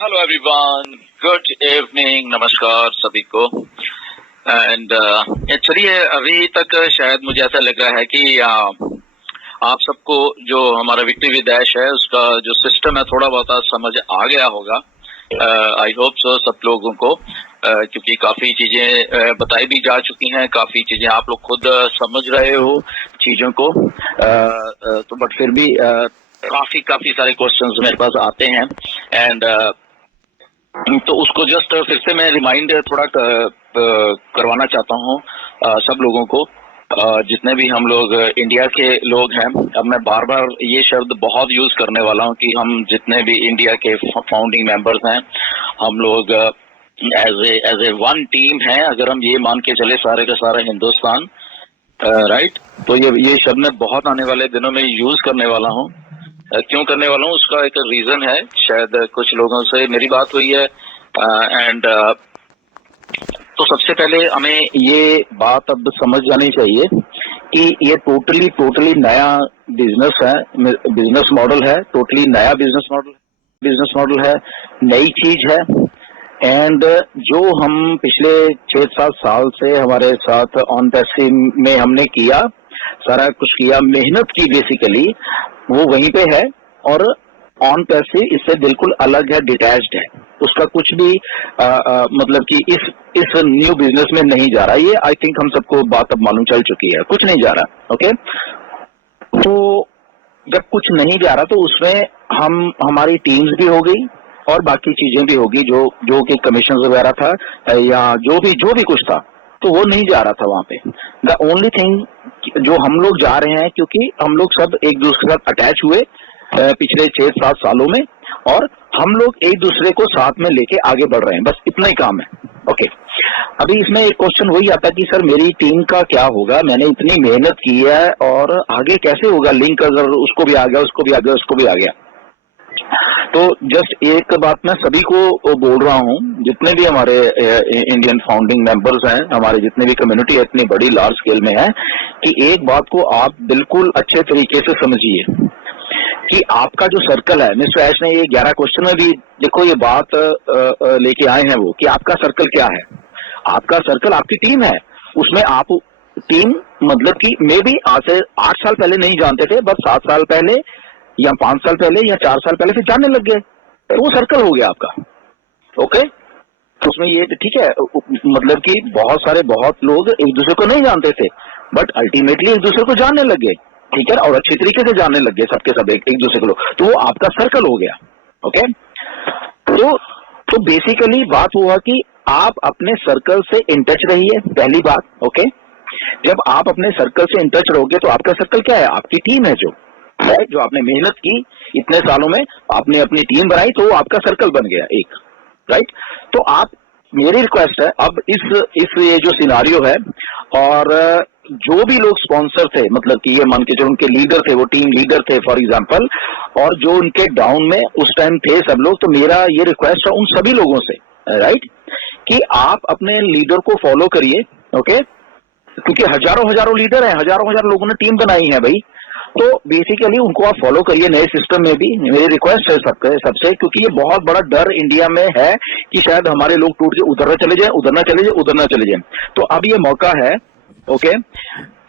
Hello everyone, good evening, नमस्कार सभी को। एंड चलिए, अभी तक शायद मुझे ऐसा लग रहा है कि आप सबको जो हमारा विक्ट्री विद डैश है उसका जो सिस्टम है थोड़ा बहुत समझ आ गया होगा। आई होप सो सब लोगों को, क्योंकि काफ़ी चीज़ें बताई भी जा चुकी हैं, काफ़ी चीज़ें आप लोग खुद समझ रहे हो चीज़ों को। तो बट फिर भी काफ़ी सारे क्वेश्चंस मेरे पास आते हैं। एंड तो उसको जस्ट फिर से मैं रिमाइंड थोड़ा करवाना चाहता हूँ सब लोगों को, जितने भी हम लोग इंडिया के लोग हैं। अब मैं बार बार ये शब्द बहुत यूज करने वाला हूँ कि हम जितने भी इंडिया के फाउंडिंग मेंबर्स हैं, हम लोग एज ए वन टीम है। अगर हम ये मान के चले सारे का सारा हिंदुस्तान, राइट, तो ये शब्द मैं बहुत आने वाले दिनों में यूज करने वाला हूँ। क्यों करने वाला हूँ उसका एक रीजन है। शायद कुछ लोगों से मेरी बात हुई है एंड तो सबसे पहले हमें ये बात अब समझ जानी चाहिए कि ये टोटली नया बिजनेस है, बिजनेस मॉडल है, टोटली नया बिजनेस मॉडल है, नई चीज है। एंड जो हम पिछले 6-7 साल से हमारे साथ ऑन पैसिव में हमने किया, सारा कुछ किया, मेहनत की, बेसिकली वो वहीं पे है। और ऑन पैसिव इससे बिल्कुल अलग है, डिटैच्ड है, उसका कुछ भी मतलब कि इस न्यू बिजनेस में नहीं जा रहा। ये आई थिंक हम सबको बात अब मालूम चल चुकी है, कुछ नहीं जा रहा। ओके, तो जब कुछ नहीं जा रहा तो उसमें हमारी टीम्स भी हो गई और बाकी चीजें भी होगी, जो कि कमीशन वगैरह था या जो भी कुछ था, तो वो नहीं जा रहा था वहां पे। द ओनली थिंग जो हम लोग जा रहे हैं, क्योंकि हम लोग सब एक दूसरे के साथ अटैच हुए पिछले 6-7 सालों में, और हम लोग एक दूसरे को साथ में लेके आगे बढ़ रहे हैं, बस इतना ही काम है। ओके, अभी इसमें एक क्वेश्चन वही आता कि सर मेरी टीम का क्या होगा, मैंने इतनी मेहनत की है और आगे कैसे होगा लिंक, अगर उसको भी आ गया, उसको भी आ गया, उसको भी आ गया। तो जस्ट एक बात मैं सभी को बोल रहा हूँ, जितने भी हमारे इंडियन फाउंडिंग मेंबर्स हैं, हमारे जितने भी कम्युनिटी है इतनी बड़ी लार्ज स्केल में है, कि एक बात को आप बिल्कुल अच्छे तरीके से समझिए कि आपका जो सर्कल है, मिस्टर ऐश ने ये 11 क्वेश्चन में भी देखो ये बात लेके आए हैं वो, कि आपका सर्कल क्या है। आपका सर्कल आपकी टीम है, उसमें आप टीम मतलब कि मे भी आज से 8 साल पहले नहीं जानते थे, बस 7 साल पहले या 5 साल पहले या 4 साल पहले फिर जानने लग गए, तो वो सर्कल हो गया आपका। ओके, तो उसमें ये ठीक है, मतलब कि बहुत लोग एक दूसरे को नहीं जानते थे, बट अल्टीमेटली एक दूसरे को जानने लग गए, ठीक है, और अच्छी तरीके से जानने लग गए सबके सब एक दूसरे को लोग, तो वो आपका सर्कल हो गया। ओके, तो बेसिकली बात हुआ कि आप अपने सर्कल से इन टच रहिए, पहली बात। ओके, जब आप अपने सर्कल से इन टच रहोगे तो आपका सर्कल क्या है, आपकी टीम है, जो आपने मेहनत की इतने सालों में, आपने अपनी टीम बनाई, तो वो आपका सर्कल बन गया एक, राइट। तो आप, मेरी रिक्वेस्ट है, अब इस ये जो सिनारियो है, और जो भी लोग स्पॉन्सर थे, मतलब कि ये मान के जो उनके लीडर थे, वो टीम लीडर थे फॉर एग्जांपल, और जो उनके डाउन में उस टाइम थे सब लोग, तो मेरा ये रिक्वेस्ट है उन सभी लोगों से, राइट, कि आप अपने लीडर को फॉलो करिए। ओके, क्योंकि हजारों लीडर हैं, हजारों लोगों ने टीम बनाई है भाई, तो बेसिकली उनको आप फॉलो करिए नए सिस्टम में भी। मेरी रिक्वेस्ट है सबसे, क्योंकि ये बहुत बड़ा डर इंडिया में है कि शायद हमारे लोग टूट के उधर ना चले जाए। तो अब ये मौका है, ओके,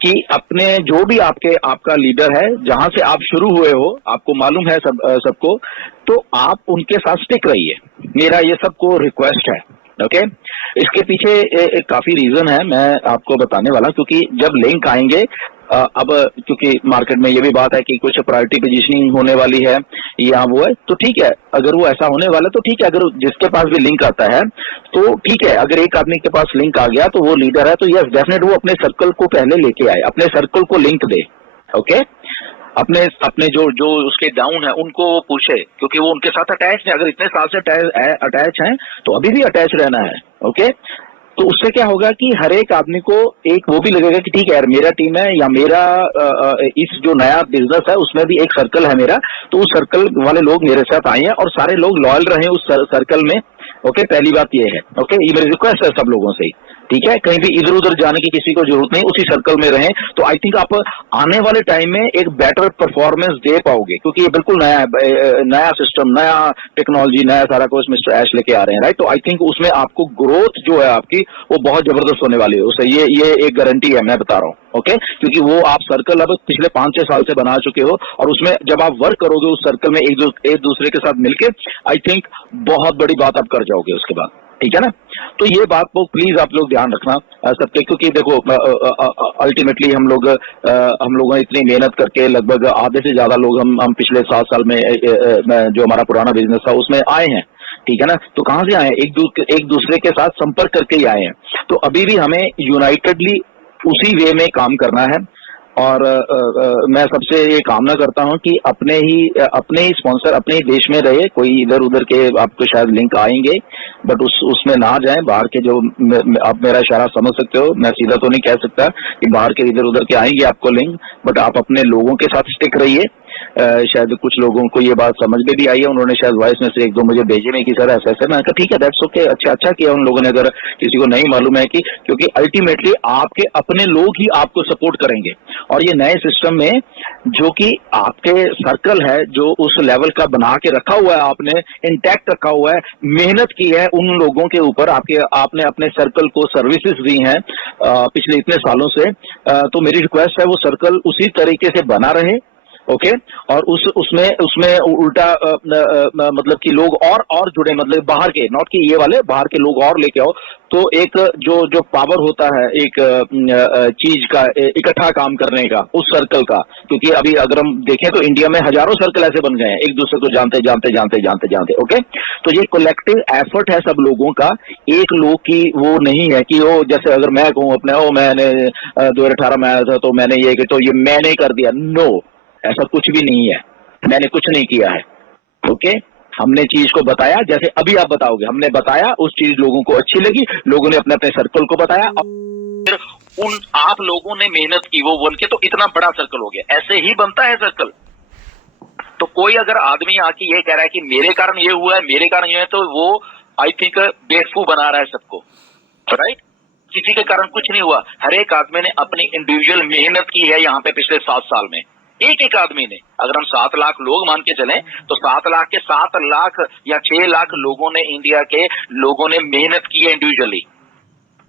कि अपने जो भी आपका लीडर है, जहां से आप शुरू हुए हो, आपको मालूम है सबको, तो आप उनके साथ स्टिक रहिए, मेरा ये सबको रिक्वेस्ट है। ओके, इसके पीछे काफी रीजन है, मैं आपको बताने वाला, क्योंकि जब लिंक आएंगे, अब क्योंकि मार्केट में ये भी बात है कि कुछ प्रायोरिटी पोजीशनिंग होने वाली है या वो है, तो ठीक है, अगर वो ऐसा होने वाला तो ठीक है, अगर जिसके पास भी लिंक आता है तो ठीक है, अगर एक आदमी के पास लिंक आ गया तो वो लीडर है, तो यस डेफिनेट वो अपने सर्कल को पहले लेके आए, अपने सर्कल को लिंक दे। ओके, अपने जो उसके डाउन है उनको वो पूछे, क्योंकि वो उनके साथ अटैच है, अगर इतने साल से अटैच हैं तो अभी भी अटैच रहना है। ओके, तो उससे क्या होगा कि हर एक आदमी को एक वो भी लगेगा कि ठीक है यार, मेरा टीम है, या मेरा इस जो नया बिजनेस है उसमें भी एक सर्कल है मेरा, तो उस सर्कल वाले लोग मेरे साथ आए हैं और सारे लोग लॉयल रहे उस सर्कल में। ओके, पहली बात ये है। ओके, ये मेरी रिक्वेस्ट है सब लोगों से ही, ठीक है, कहीं भी इधर उधर जाने की किसी को जरूरत नहीं, उसी सर्कल में रहें। तो आई थिंक आप आने वाले टाइम में एक बेटर परफॉर्मेंस दे पाओगे, क्योंकि ये बिल्कुल नया है, नया सिस्टम, नया टेक्नोलॉजी, नया सारा कुछ मिस्टर ऐश लेके आ रहे हैं, राइट। तो आई थिंक उसमें आपको ग्रोथ जो है आपकी वो बहुत जबरदस्त होने वाली है, उससे ये एक गारंटी है, मैं बता रहा हूँ। ओके, क्योंकि वो आप सर्कल अब पिछले 5-6 साल से बना चुके हो, और उसमें जब आप वर्क करोगे उस सर्कल में एक दूसरे के साथ मिलके, आई थिंक बहुत बड़ी बात आप कर जाओगे उसके बाद, ठीक है ना। तो ये बात को प्लीज आप लोग ध्यान रखना सबके, क्योंकि देखो अल्टीमेटली हम लोगों ने इतनी मेहनत करके लगभग आधे से ज्यादा लोग हम पिछले 7 साल में जो हमारा पुराना बिजनेस था उसमें आए हैं, ठीक है ना। तो कहाँ से आए हैं? एक दूसरे के साथ संपर्क करके ही आए हैं। तो अभी भी हमें यूनाइटेडली उसी वे में काम करना है। और मैं सबसे ये कामना करता हूं कि अपने ही स्पॉन्सर अपने ही देश में रहे, कोई इधर उधर के आपको शायद लिंक आएंगे, बट उसमें ना जाएं। बाहर के जो आप मेरा इशारा समझ सकते हो, मैं सीधा तो नहीं कह सकता कि बाहर के इधर उधर के आएंगे आपको लिंक, बट आप अपने लोगों के साथ स्टिक रहिए। शायद कुछ लोगों को ये बात समझ में भी आई है, उन्होंने शायद वॉइस में से 1-2 मुझे भेजे में कि सर ऐसा ऐसा। मैंने कहा ठीक है, दैट्स ओके, अच्छा किया उन लोगों ने, अगर किसी को नहीं मालूम है कि, क्योंकि अल्टीमेटली आपके अपने लोग ही आपको सपोर्ट करेंगे। और ये नए सिस्टम में जो कि आपके सर्कल है, जो उस लेवल का बना के रखा हुआ है, आपने इंटैक्ट रखा हुआ है, मेहनत की है उन लोगों के ऊपर, आपने अपने सर्कल को सर्विसेज दी हैं पिछले इतने सालों से। तो मेरी रिक्वेस्ट है वो सर्कल उसी तरीके से बना रहे, ओके। और उसमें उल्टा मतलब कि लोग और जुड़े, मतलब बाहर के, नॉट कि ये वाले, बाहर के लोग और लेके आओ। तो एक जो पावर होता है एक चीज का इकट्ठा काम करने का, उस सर्कल का, क्योंकि अभी अगर हम देखें तो इंडिया में हजारों सर्कल ऐसे बन गए हैं, एक दूसरे को जानते, ओके। तो ये कलेक्टिव एफर्ट है सब लोगों का, एक लोग की वो नहीं है कि वो, जैसे अगर मैं कहूँ अपने मैंने 2018 में आया था तो मैंने ये कि, तो ये मैंने कर दिया, नो, ऐसा कुछ भी नहीं है, मैंने कुछ नहीं किया है, ओके। हमने चीज को बताया, जैसे अभी आप बताओगे, हमने बताया, उस चीज लोगों को अच्छी लगी, लोगों ने अपने अपने सर्कल को बताया, फिर उन आप लोगों ने मेहनत की वो बोल के, तो इतना बड़ा सर्कल हो गया। ऐसे ही बनता है सर्कल। तो कोई अगर आदमी आके ये कह रहा है कि मेरे कारण ये हुआ है, मेरे कारण ये है, तो वो आई थिंक बेवकूफ बना रहा है सबको, राइट। किसी के कारण कुछ नहीं हुआ, हर एक आदमी ने अपनी इंडिविजुअल मेहनत की है यहाँ पे पिछले 7 साल में, एक आदमी ने। अगर हम 7 लाख लोग मान के चलें तो 7 लाख के 7 लाख या 6 लाख लोगों ने, इंडिया के लोगों ने मेहनत की है इंडिविजुअली,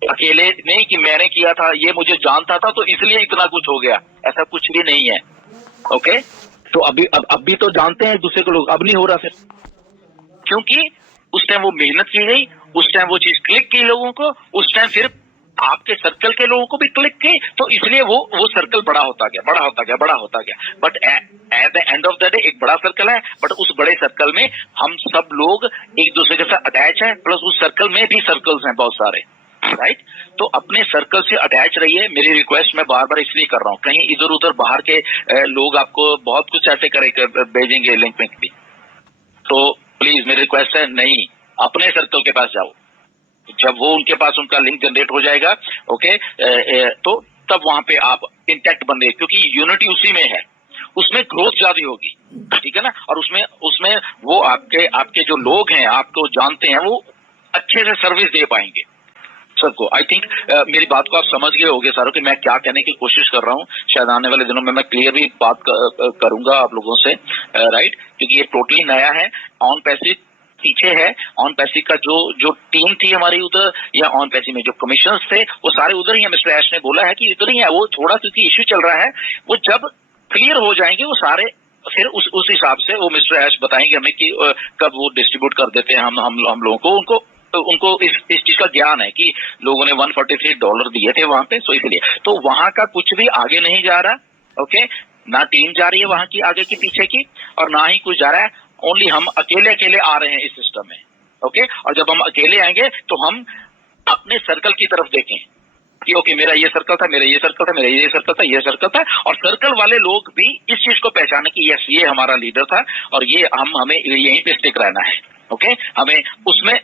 अकेले नहीं कि मैंने किया था, ये मुझे जानता था तो इसलिए इतना कुछ हो गया, ऐसा कुछ भी नहीं है, ओके। तो अब भी तो जानते हैं एक दूसरे को लोग, अब नहीं हो रहा फिर, क्योंकि उस टाइम वो मेहनत की गई, उस टाइम वो चीज क्लिक की लोगों को, उस टाइम फिर आपके सर्कल के लोगों को भी क्लिक की, तो इसलिए वो सर्कल बड़ा होता गया। But at the end of the day एक बड़ा सर्कल है, बट उस बड़े सर्कल में हम सब लोग एक दूसरे के साथ अटैच है, प्लस उस सर्कल में भी सर्कल्स हैं बहुत सारे, राइट। तो अपने सर्कल से अटैच रहिए, मेरी रिक्वेस्ट मैं बार बार इसलिए कर रहा हूँ, कहीं इधर उधर बाहर के लोग आपको बहुत कुछ ऐसे भेजेंगे लिंक भी, तो प्लीज मेरी रिक्वेस्ट है, नहीं, अपने सर्कल के पास जाओ। जब वो उनके पास उनका लिंक जनरेट हो जाएगा, ओके, तो तब वहां पे आप इंटैक्ट बन गए, क्योंकि यूनिटी उसी में है, उसमें ग्रोथ ज्यादा होगी, ठीक है ना। और उसमें वो आपके जो लोग हैं, आपको जानते हैं, वो अच्छे से सर्विस दे पाएंगे सबको। आई थिंक मेरी बात को आप समझ गए होंगे सारों कि मैं क्या कहने की कोशिश कर रहा हूँ। शायद आने वाले दिनों में मैं क्लियर भी बात करूंगा आप लोगों से, राइट, क्योंकि ये टोटली नया है। ऑन पैसिव पीछे है, ऑन पैसिव का जो टीम थी हमारी उधर, या ऑन पैसिव में जो कमीशन थे, वो सारे उधर ही है। मिस्टर ऐश ने बोला है कि इधर ही है, वो थोड़ा क्योंकि इश्यू चल रहा है, वो जब क्लियर हो जाएंगे वो सारे, फिर उस हिसाब से वो मिस्टर ऐश बताएंगे हमें कि कब वो डिस्ट्रीब्यूट कर देते हैं हम लोगों को। उनको इस चीज का ज्ञान है कि लोगों ने $143 दिए थे वहां पे, सो इसलिए तो वहां का कुछ भी आगे नहीं जा रहा, ओके। ना टीम जा रही है वहां की आगे की पीछे की, और ना ही कुछ जा रहा है, ओनली हम अकेले आ रहे हैं इस सिस्टम में, ओके। और जब हम अकेले आएंगे तो हम अपने सर्कल की तरफ देखें कि ओके, मेरा ये सर्कल था, मेरा ये सर्कल था, मेरा ये सर्कल था, ये सर्कल था, और सर्कल वाले लोग भी इस चीज को पहचाने कि यस, ये हमारा लीडर था और ये हमें यहीं पे स्टिक रहना है, ओके। हमें उसमें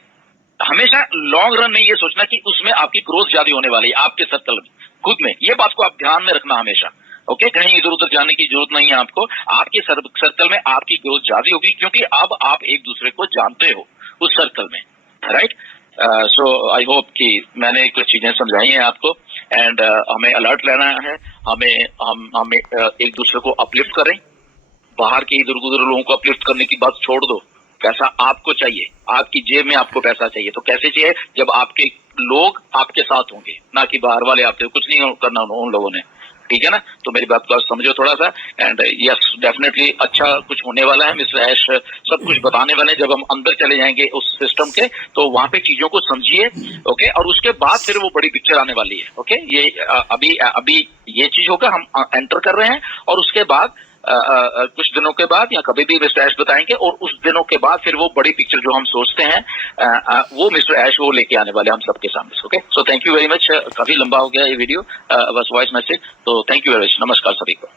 हमेशा लॉन्ग रन में ये सोचना कि उसमें आपकी ग्रोथ ज्यादा होने वाली है, आपके सर्कल में खुद में, ये बात को आप ध्यान में रखना हमेशा, ओके। कहीं इधर उधर जाने की जरूरत नहीं है आपको, आपके सर्कल में आपकी ग्रोथ ज्यादा होगी, क्योंकि अब आप एक दूसरे को जानते हो उस सर्कल में, राइट। सो आई होप कि मैंने कुछ चीजें समझाई हैं आपको एंड हमें अलर्ट रहना है, हमें एक दूसरे को अपलिफ्ट करें, बाहर के इधर उधर लोगों को अपलिफ्ट करने की बात छोड़ दो। पैसा आपको चाहिए, आपकी जेब में आपको पैसा चाहिए, तो कैसे चाहिए? जब आपके लोग आपके साथ होंगे, ना कि बाहर वाले आपसे। कुछ नहीं करना उन लोगों ने, ठीक है ना? तो मेरी बात को समझो थोड़ा सा एंड यस डेफिनेटली अच्छा कुछ होने वाला है। मिस्टर ऐश सब कुछ बताने वाले हैं। जब हम अंदर चले जाएंगे उस सिस्टम के तो वहां पे चीजों को समझिए, ओके? और उसके बाद फिर वो बड़ी पिक्चर आने वाली है, ओके? ये अभी ये चीज होगा, हम एंटर कर रहे हैं और उसके बाद कुछ दिनों के बाद या कभी भी मिस्टर ऐश बताएंगे और उस दिनों के बाद फिर वो बड़ी पिक्चर जो हम सोचते हैं वो मिस्टर ऐश वो लेके आने वाले हम सबके सामने, okay? So thank you very much. काफी लंबा हो गया ये वीडियो, बस वॉइस मैसेज। तो थैंक यू वेरी मच, नमस्कार सभी को।